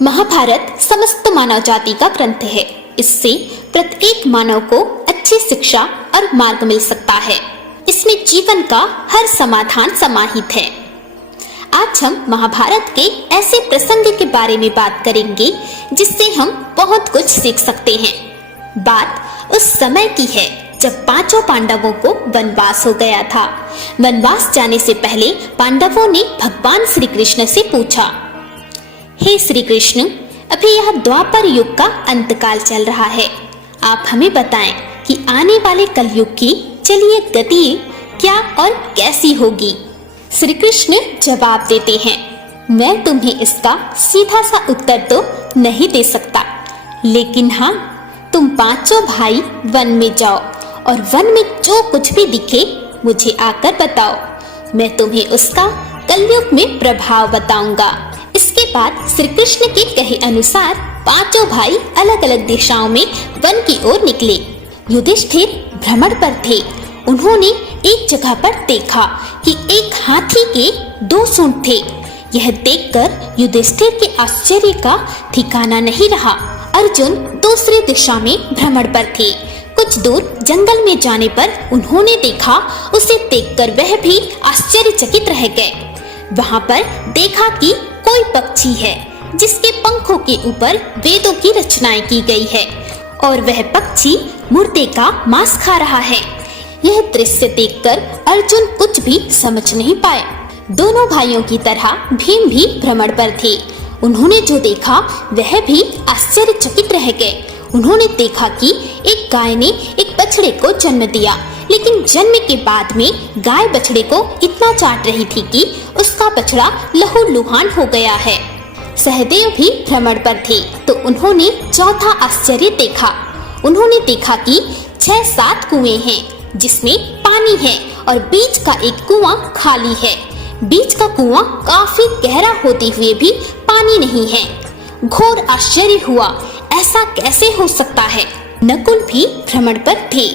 महाभारत समस्त मानव जाति का ग्रंथ है। इससे प्रत्येक मानव को अच्छी शिक्षा और मार्ग मिल सकता है। इसमें जीवन का हर समाधान समाहित है। आज हम महाभारत के ऐसे प्रसंग के बारे में बात करेंगे जिससे हम बहुत कुछ सीख सकते हैं। बात उस समय की है जब पांचों पांडवों को वनवास हो गया था। वनवास जाने से पहले पांडवों ने भगवान श्री कृष्ण से पूछा, हे श्री कृष्ण, अभी यह द्वापर युग का अंतकाल चल रहा है। आप हमें बताएं कि आने वाले कलयुग की चलिए गति क्या और कैसी होगी। श्री कृष्ण जवाब देते हैं, मैं तुम्हें इसका सीधा सा उत्तर तो नहीं दे सकता, लेकिन हाँ, तुम पांचों भाई वन में जाओ और वन में जो कुछ भी दिखे मुझे आकर बताओ। मैं तुम्हें उसका कलयुग में प्रभाव बताऊंगा। इसके बाद श्री कृष्ण के कहे अनुसार पांचों भाई अलग अलग दिशाओं में वन की ओर निकले। युधिष्ठिर भ्रमण पर थे। उन्होंने एक जगह पर देखा कि एक हाथी के 2 सूंड थे। यह देखकर युधिष्ठिर के आश्चर्य का ठिकाना नहीं रहा। अर्जुन दूसरी दिशा में भ्रमण पर थे। कुछ दूर जंगल में जाने पर उन्होंने देखा, उसे देखकर वह भी आश्चर्यचकित रह गए। वहां पर देखा कि कोई पक्षी है जिसके पंखों के ऊपर वेदों की रचनाएं की गई है और वह पक्षी मुर्दे का मांस खा रहा है। यह दृश्य देखकर अर्जुन कुछ भी समझ नहीं पाए। दोनों भाइयों की तरह भीम भी भ्रमण पर थे। उन्होंने जो देखा वह भी आश्चर्यचकित रह गए। उन्होंने देखा कि एक गाय ने एक बछड़े को जन्म दिया, लेकिन जन्म के बाद में गाय बछड़े को इतना चाट रही थी कि उसका बछड़ा लहूलुहान हो गया है। सहदेव भी भ्रमण पर थे तो उन्होंने चौथा आश्चर्य देखा। उन्होंने देखा कि 6-7 कुएं हैं जिसमें पानी है और बीच का एक कुआं खाली है। बीच का कुआं काफी गहरा होते हुए भी पानी नहीं है। घोर आश्चर्य हुआ, ऐसा कैसे हो सकता है। नकुल भी भ्रमण पर थे।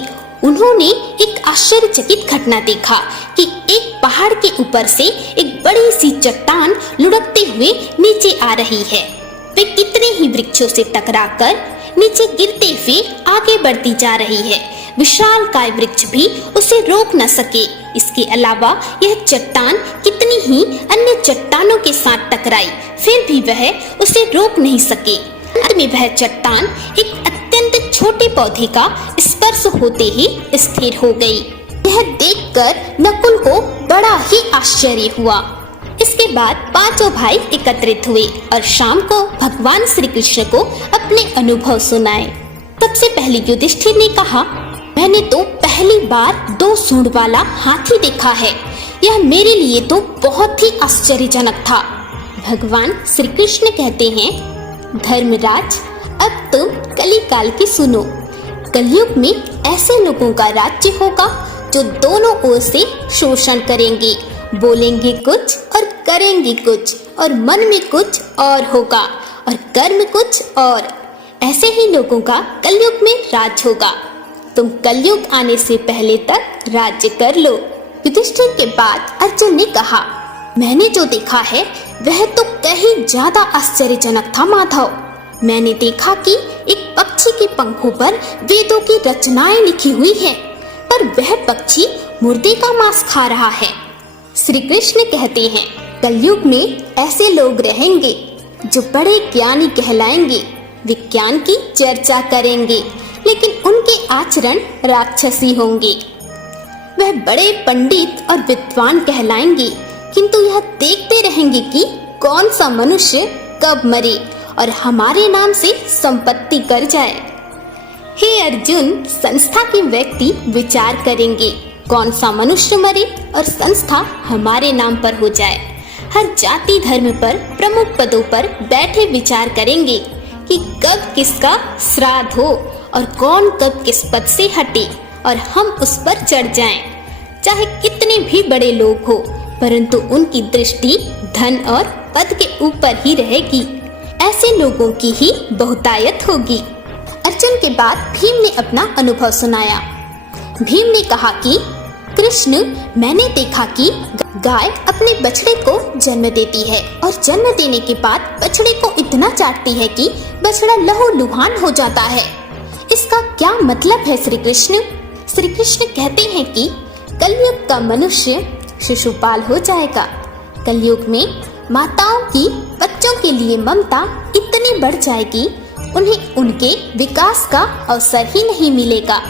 उन्होंने एक आश्चर्यचकित घटना देखा कि एक पहाड़ के ऊपर से एक बड़ी सी चट्टान लुढ़कते हुए नीचे आ रही है। वे कितने ही वृक्षों से टकराकर नीचे गिरते हुए आगे बढ़ती जा रही है। विशालकाय वृक्ष भी उसे रोक न सके। इसके अलावा यह चट्टान कितनी ही अन्य चट्टानों के साथ टकराई, फिर भी वह उसे रोक नहीं सके। अंत में वह चट्टान एक अत्यंत छोटे पौधे का स्पर्श होते ही स्थिर हो गई। यह देखकर नकुल को बड़ा ही आश्चर्य हुआ। इसके बाद पांचों भाई एकत्रित हुए और शाम को भगवान श्री कृष्ण को अपने अनुभव सुनाए। सबसे पहले युधिष्ठिर ने कहा, मैंने तो पहली बार 2 सूंड वाला हाथी देखा है। यह मेरे लिए तो बहुत ही आश्चर्यजनक था। भगवान श्री कृष्ण कहते हैं, धर्मराज, अब तुम कलिकाल की सुनो। कलयुग में ऐसे लोगों का राज्य होगा जो दोनों ओर से शोषण करेंगे, बोलेंगे कुछ और करेंगे कुछ, और मन में कुछ और होगा और कर्म कुछ और। ऐसे ही लोगों का कलयुग में राज होगा। तुम कलयुग आने से पहले तक राज्य कर लो। युधिष्ठिर के बाद अर्जुन ने कहा, मैंने जो देखा है वह तो कहीं ज्यादा आश्चर्यजनक था माधव। मैंने देखा कि एक पक्षी के पंखों पर वेदों की रचनाएं लिखी हुई हैं, पर वह पक्षी मुर्दे का मांस खा रहा है। श्री कृष्ण कहते हैं, कलयुग में ऐसे लोग रहेंगे जो बड़े ज्ञानी कहलाएंगे, विज्ञान की चर्चा करेंगे, लेकिन उनके आचरण राक्षसी होंगे। वह बड़े पंडित और विद्वान कहलाएंगे, किंतु यह देखते रहेंगे कि कौन सा मनुष्य कब मरे और हमारे नाम से संपत्ति कर जाए। हे अर्जुन, संस्था के व्यक्ति विचार करेंगे कौन सा मनुष्य मरे और संस्था हमारे नाम पर हो जाए। हर जाति धर्म पर प्रमुख पदों पर बैठे विचार करेंगे कि कब किसका श्राद्ध हो और कौन कब किस पद से हटे और हम उस पर चढ़ जाएं। चाहे कितने भी बड़े लोग हो, परंतु उनकी दृष्टि धन और पद के ऊपर ही रहेगी। ऐसे लोगों की ही बहुतायत होगी। अर्जुन के बाद भीम ने अपना अनुभव सुनाया। भीम ने कहा कि कृष्ण, मैंने देखा कि गाय अपने बछड़े को जन्म देती है और जन्म देने के बाद बछड़े को इतना चाटती है कि बछड़ा लहूलुहान हो जाता है। इसका क्या मतलब है श्री कृष्ण? श्री कृष्ण कहते हैं कि कलयुग का मनुष्य शिशुपाल हो जाएगा। कलयुग में माताओं की बच्चों के लिए ममता इतनी बढ़ जाएगी, उन्हें उनके विकास का अवसर ही नहीं मिलेगा।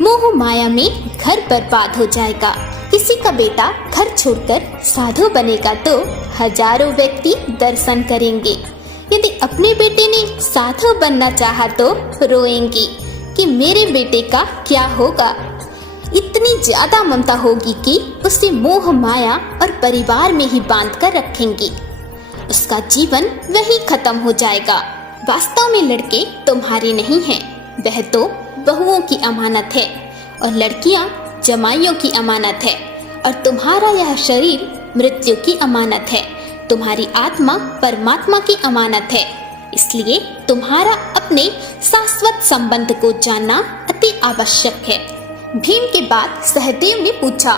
मोह माया में घर बर्बाद हो जाएगा। किसी का बेटा घर छोड़कर साधु बनेगा तो हजारों व्यक्ति दर्शन करेंगे। यदि अपने बेटे ने साधु बनना चाहा तो रोएंगे कि मेरे बेटे का क्या होगा। इतनी ज्यादा ममता होगी कि उसे मोह माया और परिवार में ही बांध कर रखेंगी। उसका जीवन वही खत्म हो जाएगा। वास्तव में लड़के तुम्हारे नहीं हैं, वह तो बहुओं की अमानत है और लड़कियां जमाइयों की अमानत है। और तुम्हारा यह शरीर मृत्यु की अमानत है। तुम्हारी आत्मा परमात्मा की अमानत है। इसलिए तुम्हारा अपने शाश्वत संबंध को जानना अति आवश्यक है। भीम के बाद सहदेव ने पूछा,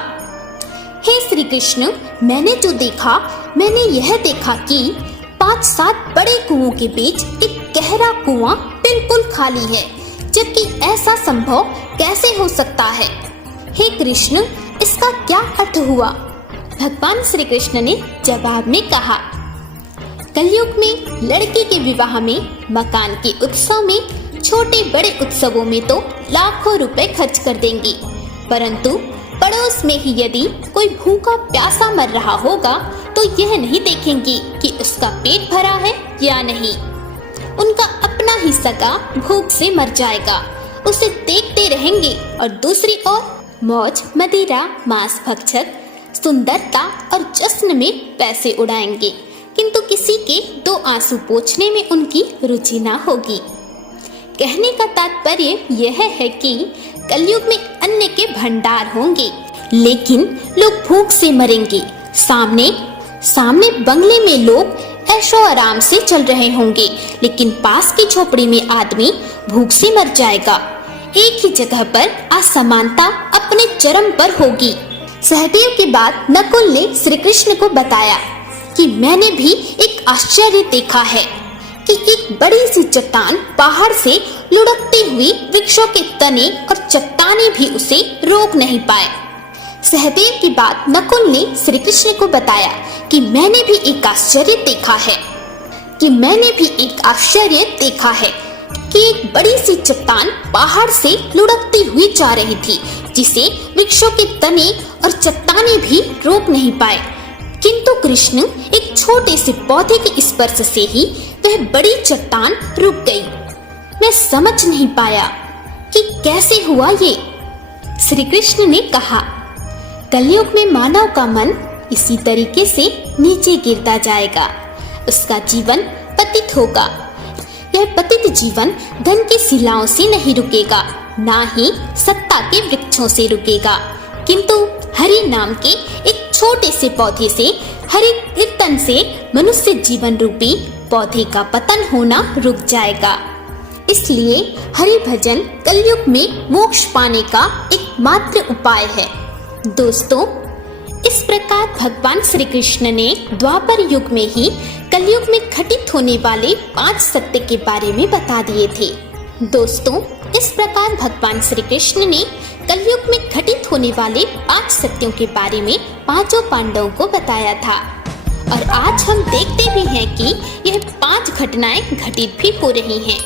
हे श्री कृष्ण, मैंने जो देखा, मैंने यह देखा कि 5-7 बड़े कुओं के बीच एक गहरा कुआं बिल्कुल खाली है, जबकि ऐसा संभव कैसे हो सकता है? हे कृष्ण, इसका क्या अर्थ हुआ? भगवान श्री कृष्ण ने जवाब में कहा, कलयुग में लड़के के विवाह में, मकान के उत्सव में, छोटे बड़े उत्सवों में तो लाखों रुपए खर्च कर देंगे, परंतु पड़ोस में ही यदि कोई भूखा प्यासा मर रहा होगा तो यह नहीं देखेंगे कि उसका पेट भरा है या नहीं। उनका अपना ही सगा भूख से मर जाएगा, उसे देखते रहेंगे और दूसरी ओर मौज मदिरा, मांस भक्षक, सुंदरता और जश्न में पैसे उड़ाएंगे, किंतु किसी के 2 आंसू पोंछने में उनकी रुचि ना होगी। कहने का तात्पर्य यह है कि कलयुग में अन्न के भंडार होंगे, लेकिन लोग भूख से मरेंगे। सामने बंगले में लोग ऐशो आराम से चल रहे होंगे, लेकिन पास की झोपड़ी में आदमी भूख से मर जाएगा। एक ही जगह पर असमानता अपने चरम पर होगी। सहदेव के बाद नकुल ने श्री कृष्ण को बताया कि मैंने भी एक आश्चर्य देखा है कि एक बड़ी सी चट्टान पहाड़ से लुढ़कती हुई वृक्षों के तने और चट्टाने भी उसे रोक नहीं पाए। सहदेव की बात नकुल ने श्री कृष्ण को बताया कि मैंने भी एक आश्चर्य देखा है कि एक बड़ी सी चट्टान पहाड़ से लुढ़कती हुई जा रही थी, जिसे वृक्षों के तने और चट्टाने भी रोक नहीं पाए। किंतु कृष्ण, एक छोटे से पौधे के स्पर्श से ही वह बड़ी चट्टान रुक गई। मैं समझ नहीं पाया कि कैसे हुआ ये। श्री कृष्ण ने कहा, कलयुग में मानव का मन इसी तरीके से नीचे गिरता जाएगा। उसका जीवन पतित होगा। यह पतित जीवन धन की शिलाओं से नहीं रुकेगा, ना ही सत्ता के वृक्षों से रुकेगा, किंतु हरि नाम के एक छोटे से पौधे से, हरि कीर्तन से मनुष्य जीवन रूपी पौधे का पतन होना रुक जाएगा। इसलिए हरि भजन कलयुग में मोक्ष पाने का एकमात्र उपाय है। दोस्तों, इस प्रकार भगवान श्री कृष्ण ने द्वापर युग में ही कलयुग में घटित होने वाले 5 सत्य के बारे में बता दिए थे। दोस्तों, इस प्रकार भगवान श्री कृष्ण ने कलयुग में घटित होने वाले 5 सत्यों के बारे में 5 पांडवों को बताया था। और आज हम देखते भी हैं कि यह 5 घटनाएं घटित भी हो रही हैं।